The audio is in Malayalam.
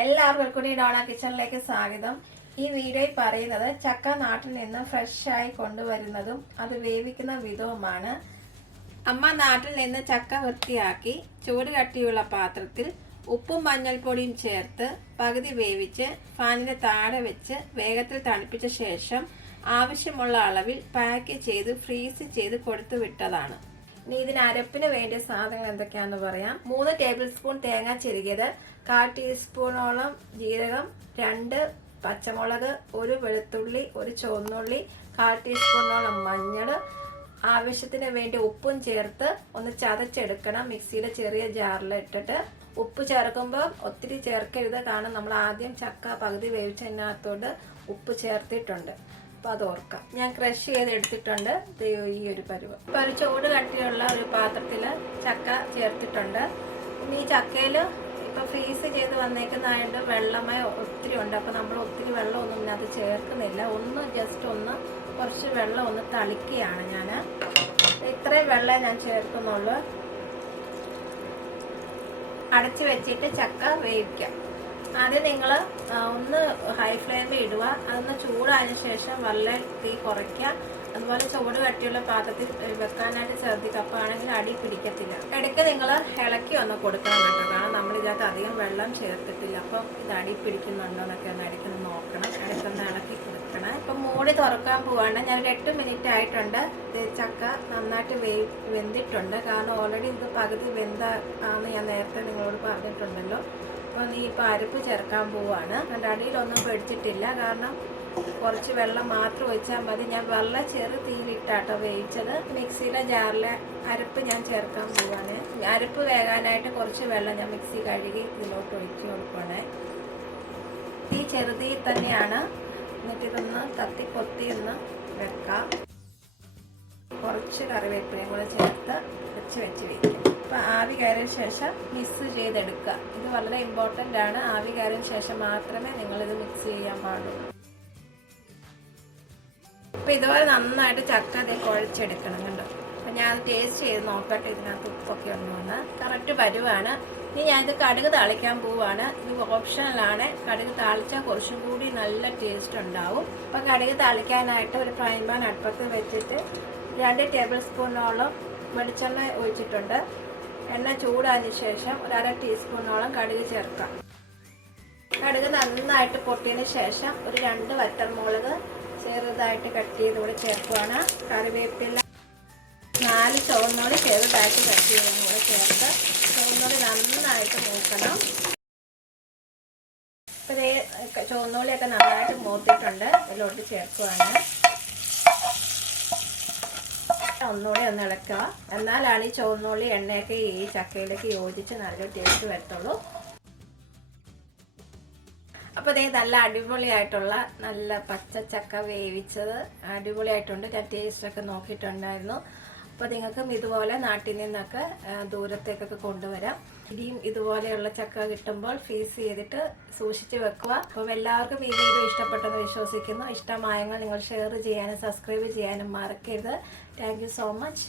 എല്ലാവർക്കും കൂടി ഡോണ കിച്ചണിലേക്ക് സ്വാഗതം. ഈ വീഡിയോയിൽ പറയുന്നത് ചക്ക നാട്ടിൽ നിന്ന് ഫ്രഷായി കൊണ്ടുവരുന്നതും അത് വേവിക്കുന്ന വിധവുമാണ്. അമ്മ നാട്ടിൽ നിന്ന് ചക്ക വൃത്തിയാക്കി ചൂട് കട്ടിയുള്ള പാത്രത്തിൽ ഉപ്പും മഞ്ഞൾപ്പൊടിയും ചേർത്ത് പകുതി വേവിച്ച് ഫാനിന്റെ താഴെ വെച്ച് വേഗത്തിൽ തണുപ്പിച്ച ശേഷം ആവശ്യമുള്ള അളവിൽ പാക്ക് ചെയ്ത് ഫ്രീസ് ചെയ്ത് കൊടുത്തു വിട്ടതാണ്. ഇനി ഇതിന് അരപ്പിന് വേണ്ടിയ സാധനങ്ങൾ എന്തൊക്കെയാണെന്ന് പറയാം. 3 ടേബിൾ സ്പൂൺ തേങ്ങ ചിരകിയത്, 1/4 ടീസ്പൂണോളം ജീരകം, 2 പച്ചമുളക്, 1 വെളുത്തുള്ളി, 1 ചുവന്നുള്ളി, 1/4 ടീസ്പൂണോളം മഞ്ഞൾ, ആവശ്യത്തിന് വേണ്ടി ഉപ്പും ചേർത്ത് ഒന്ന് ചതച്ചെടുക്കണം. മിക്സിയുടെ ചെറിയ ജാറിൽ ഇട്ടിട്ട് ഉപ്പ് ചേർക്കുമ്പോൾ ഒത്തിരി ചേർക്കരുത്, കാരണം നമ്മൾ ആദ്യം ചക്ക പകുതി വേവിച്ചതിനകത്തോട് ഉപ്പ് ചേർത്തിട്ടുണ്ട്. അപ്പോൾ അത് ഓർക്കാം. ഞാൻ ക്രഷ് ചെയ്തെടുത്തിട്ടുണ്ട്. ഈ ഒരു പരുവം. ഇപ്പോൾ ഒരു ചൂട് കട്ടിയുള്ള ഒരു പാത്രത്തിൽ ചക്ക ചേർത്തിട്ടുണ്ട്. ഇനി ഈ ചക്കയിൽ ഇപ്പോൾ ഫ്രീസ് ചെയ്ത് വന്നേക്കുന്നതായത് വെള്ളമയം ഒത്തിരി ഉണ്ട്. അപ്പോൾ നമ്മൾ ഒത്തിരി വെള്ളമൊന്നും ഇതിനകത്ത് ചേർക്കുന്നില്ല. ജസ്റ്റ് കുറച്ച് വെള്ളം തളിക്കുകയാണ് ഞാൻ. ഇത്രയും വെള്ളം ഞാൻ ചേർക്കുന്നുള്ളൂ. അടച്ചു വെച്ചിട്ട് ചക്ക വേവിക്കാം. ആദ്യം നിങ്ങൾ ഹൈ ഫ്ലെയിമിൽ ഇടുക. അതൊന്ന് ചൂടായതിനു ശേഷം വെള്ളം തീ കുറയ്ക്കുക. അതുപോലെ ചൂട് കട്ടിയുള്ള പാത്രത്തിൽ വെക്കാനായിട്ട് ശ്രദ്ധിക്കുക. അപ്പോൾ ആണെങ്കിൽ അടി പിടിക്കത്തില്ല. ഇടയ്ക്ക് നിങ്ങൾ ഇളക്കി കൊടുക്കണം കേട്ടോ, കാരണം നമ്മൾ ഇതിനകത്ത് അധികം വെള്ളം ചേർത്തിട്ടില്ല. അപ്പം ഇത് അടി പിടിക്കുന്നുണ്ടോ എന്നൊക്കെ ഇടയ്ക്കൊന്ന് നോക്കണം. ഇടയ്ക്കൊന്ന് ഇളക്കി കൊടുക്കണം. ഇപ്പം മൂടി തുറക്കാൻ പോവാണ്. ഞാൻ ഒരു 8 മിനിറ്റ് ആയിട്ടുണ്ട്. ചക്ക നന്നായിട്ട് വെന്തിട്ടുണ്ട്, കാരണം ഓൾറെഡി ഇത് പകുതി വെന്താന്ന് ഞാൻ നേരത്തെ നിങ്ങളോട് പറഞ്ഞിട്ടുണ്ടല്ലോ. അപ്പോൾ നീ ഇപ്പോൾ അരപ്പ് ചേർക്കാൻ പോവാണ്. എൻ്റെ അടിയിലൊന്നും പിടിച്ചിട്ടില്ല, കാരണം കുറച്ച് വെള്ളം മാത്രം ഒഴിച്ചാൽ മതി. ഞാൻ വെള്ളം ചെറു തീയിലിട്ടാട്ടോ വേവിച്ചത്. മിക്സിയിലെ ജാറിലെ അരപ്പ് ഞാൻ ചേർക്കാൻ പോവാണ്. അരപ്പ് വേകാനായിട്ട് കുറച്ച് വെള്ളം ഞാൻ മിക്സി കഴുകി ഇതിലോട്ട് ഒഴിച്ച് കൊടുക്കണേ. ഈ ചെറുതീയിൽ തന്നെയാണ്. എന്നിട്ട് ഇതൊന്ന് കൊത്തി ഒന്ന് വെക്കാം. കുറച്ച് കറിവേപ്പിലയും കൂടെ ചേർത്ത് വെച്ച് വയ്ക്കാം. അപ്പം ആവി കയറിയ ശേഷം മിക്സ് ചെയ്തെടുക്കുക. ഇത് വളരെ ഇമ്പോർട്ടൻ്റ് ആണ്. ആവി കയറിയ ശേഷം മാത്രമേ നിങ്ങളിത് മിക്സ് ചെയ്യാൻ പാടുള്ളൂ. അപ്പം ഇതുപോലെ നന്നായിട്ട് ചക്ക കുഴച്ചെടുക്കണം കണ്ടോ. അപ്പം ഞാൻ ടേസ്റ്റ് ചെയ്ത് നോക്കട്ടെ ഇതിനകത്ത് ഉപ്പൊക്കെ ഉണ്ടോന്ന്. കറക്റ്റ് പരുവാണ്. ഇനി ഞാനിത് കടുക് താളിക്കാൻ പോവാണ്. ഇത് ഓപ്ഷണലാണ്. കടുക് താളിച്ചാൽ കുറച്ചും കൂടി നല്ല ടേസ്റ്റ് ഉണ്ടാവും. അപ്പം കടുക് താളിക്കാനായിട്ട് ഒരു ഫ്രൈ പാൻ അടുപ്പത്ത് വെച്ചിട്ട് 2 ടേബിൾ സ്പൂണോളം വെളിച്ചെണ്ണ ഒഴിച്ചിട്ടുണ്ട്. എണ്ണ ചൂടായതിനു ശേഷം ഒരു 1/2 ടീസ്പൂണോളം കടുക് ചേർക്കാം. കടുക് നന്നായിട്ട് പൊട്ടിയതിന് ശേഷം ഒരു 2 വറ്റൽമുളക് ചെറുതായിട്ട് കട്ട് ചെയ്ത് കൂടെ ചേർക്കുവാണ്. കറിവേപ്പില, 4 ചുവന്നുള്ളി ചെറുതായിട്ട് കട്ട് ചെയ്തും കൂടെ ചേർത്ത് ചുവന്നുള്ളി നന്നായിട്ട് മൂക്കണം. ഇപ്പോൾ ചുവന്നുള്ളിയൊക്കെ നന്നായിട്ട് മൂത്തിട്ടുണ്ട്. ഇതിലോട്ട് ചേർക്കുവാണ്. ഒന്നുകൂടി ഒന്ന് ഇളക്കുക. എന്നാലാണ് ഈ ചുവന്നുള്ളി എണ്ണയൊക്കെ ഈ ചക്കയിലേക്ക് യോജിച്ച് നല്ല ടേസ്റ്റ് വരത്തുള്ളൂ. അപ്പോൾ ഇതേ നല്ല അടിപൊളിയായിട്ടുള്ള നല്ല പച്ചച്ചക്ക വേവിച്ചത് അടിപൊളിയായിട്ടുണ്ട്. ഞാൻ ടേസ്റ്റൊക്കെ നോക്കിയിട്ടുണ്ടായിരുന്നു. അപ്പോൾ നിങ്ങൾക്കും ഇതുപോലെ നാട്ടിൽ നിന്നൊക്കെ ദൂരത്തേക്കൊക്കെ കൊണ്ടുവരാം. ഇനിയും ഇതുപോലെയുള്ള ചക്ക കിട്ടുമ്പോൾ ഫ്രീസ് ചെയ്തിട്ട് സൂക്ഷിച്ച് വെക്കുക. അപ്പം എല്ലാവർക്കും ഈ വീഡിയോ ഇഷ്ടപ്പെട്ടെന്ന് വിശ്വസിക്കുന്നു. ഇഷ്ടമായെങ്കിൽ നിങ്ങൾ ഷെയർ ചെയ്യാനും സബ്സ്ക്രൈബ് ചെയ്യാനും മറക്കരുത്. Thank you so much.